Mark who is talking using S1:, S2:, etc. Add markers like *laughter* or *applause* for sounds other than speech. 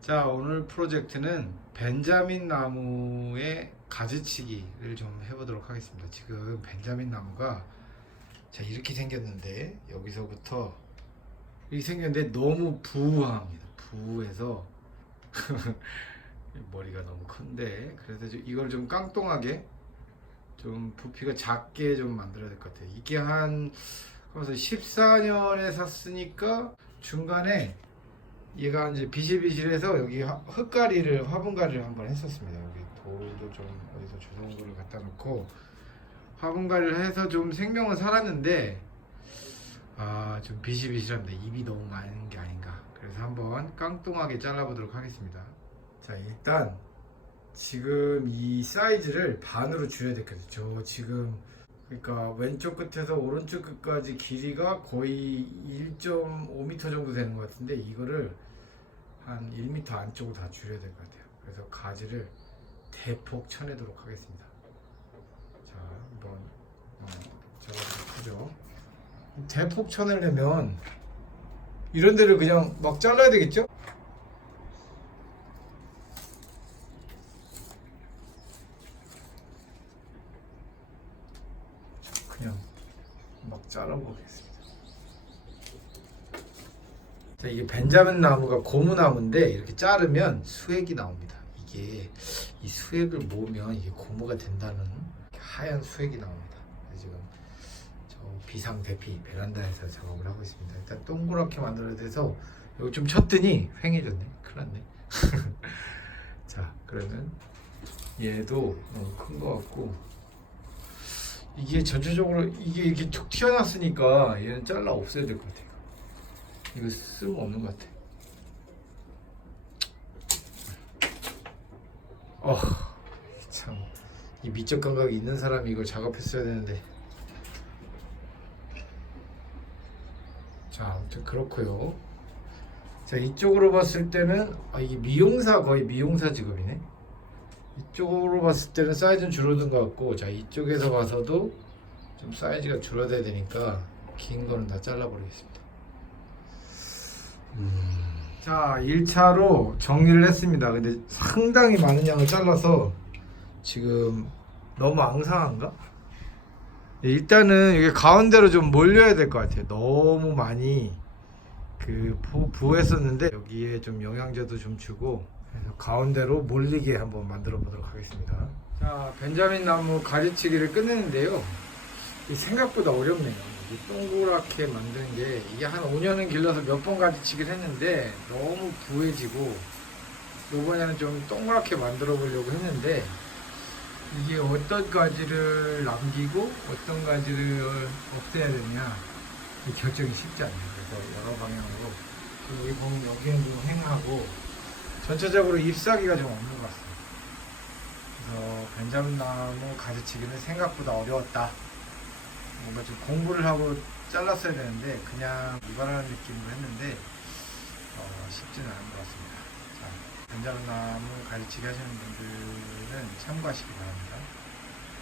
S1: 자 오늘 프로젝트는 벤자민 나무의 가지치기를 좀 해보도록 하겠습니다. 지금 벤자민 나무가 자 이렇게 생겼는데 여기서부터 이렇게 생겼는데 너무 부유합니다. 부유해서 *laughs* 머리가 너무 큰데 그래서 좀 이걸 좀 깡통하게 좀 부피가 작게 좀 만들어야 될 것 같아요. 이게 한 그래서 14년에 샀으니까 중간에 얘가 이제 비실비실해서 여기 화- 흙가리를 화분가리를 한번 했었습니다. 여기 돌도 좀 어디서 주워온 거를 갖다 놓고 화분가리를 해서 좀 생명은 살았는데 아 좀 비실비실합니다. 입이 너무 많은 게 아닌가. 그래서 한번 깡통하게 잘라보도록 하겠습니다. 자 일단 지금 이 사이즈를 반으로 줄여야 되거든요. 저 지금 그러니까 왼쪽 끝에서 오른쪽 끝까지 길이가 거의 1.5m 정도 되는 것 같은데 이거를 한 1m 안쪽으로 다 줄여야 될 것 같아요. 그래서 가지를 대폭 쳐내도록 하겠습니다. 자, 한번 어, 저거 크죠? 대폭 쳐내려면 이런 데를 그냥 막 잘라야 되겠죠? 그냥 막 잘라보겠습니다. 자, 이게 벤자민 나무가 고무나무인데 이렇게 자르면 수액이 나옵니다. 이게 이 수액을 모으면 이게 고무가 된다는 하얀 수액이 나옵니다. 지금 저 비상 대피 베란다에서 작업을 하고 있습니다. 일단 동그랗게 만들어야 돼서 여기 좀 쳤더니 휑해졌네. 큰일 났네. *laughs* 자, 그러면 얘도 너무 큰것 같고 이게 전체적으로 이게 이렇게 툭 튀어나왔으니까 얘는 잘라 없애야 될 것 같아요. 이거 쓸모 없는 것 같아. 어, 참. 이 미적 감각이 있는 사람이 이걸 작업했어야 되는데. 자, 아무튼 그렇고요. 자, 이쪽으로 봤을 때는 아, 이게 미용사 거의 미용사 직업이네. 이쪽으로 봤을 때는 사이즈는 줄어든 것 같고, 자, 이쪽에서 봐서도 좀 사이즈가 줄어들어야 되니까 긴 거는 다 잘라버리겠습니다. 자, 1차로 정리를 했습니다. 근데 상당히 많은 양을 잘라서 지금 너무 앙상한가? 예, 일단은 이게 가운데로 좀 몰려야 될 것 같아요. 너무 많이 그 부, 부했었는데 여기에 좀 영양제도 좀 주고 가운데로 몰리게 한번 만들어 보도록 하겠습니다. 자, 벤자민 나무 가지치기를 끝내는데요. 이 생각보다 어렵네요. 이 동그랗게 만드는 게 이게 한 5년은 길러서 몇 번 가지치기를 했는데 너무 부해지고 요번에는 좀 동그랗게 만들어 보려고 했는데 이게 어떤 가지를 남기고 어떤 가지를 없애야 되냐 이 결정이 쉽지 않네요. 그래서 여러 방향으로 여기 보면 여기는 좀 횡하고 전체적으로 잎사귀가 좀 없는 것 같습니다. 그래서 벤자민 나무 가지치기는 생각보다 어려웠다. 뭔가 좀 공부를 하고 잘랐어야 되는데 그냥 유발하는 느낌으로 했는데 어, 쉽지는 않은 것 같습니다. 자, 벤자민 나무 가지치기 하시는 분들은 참고하시기 바랍니다.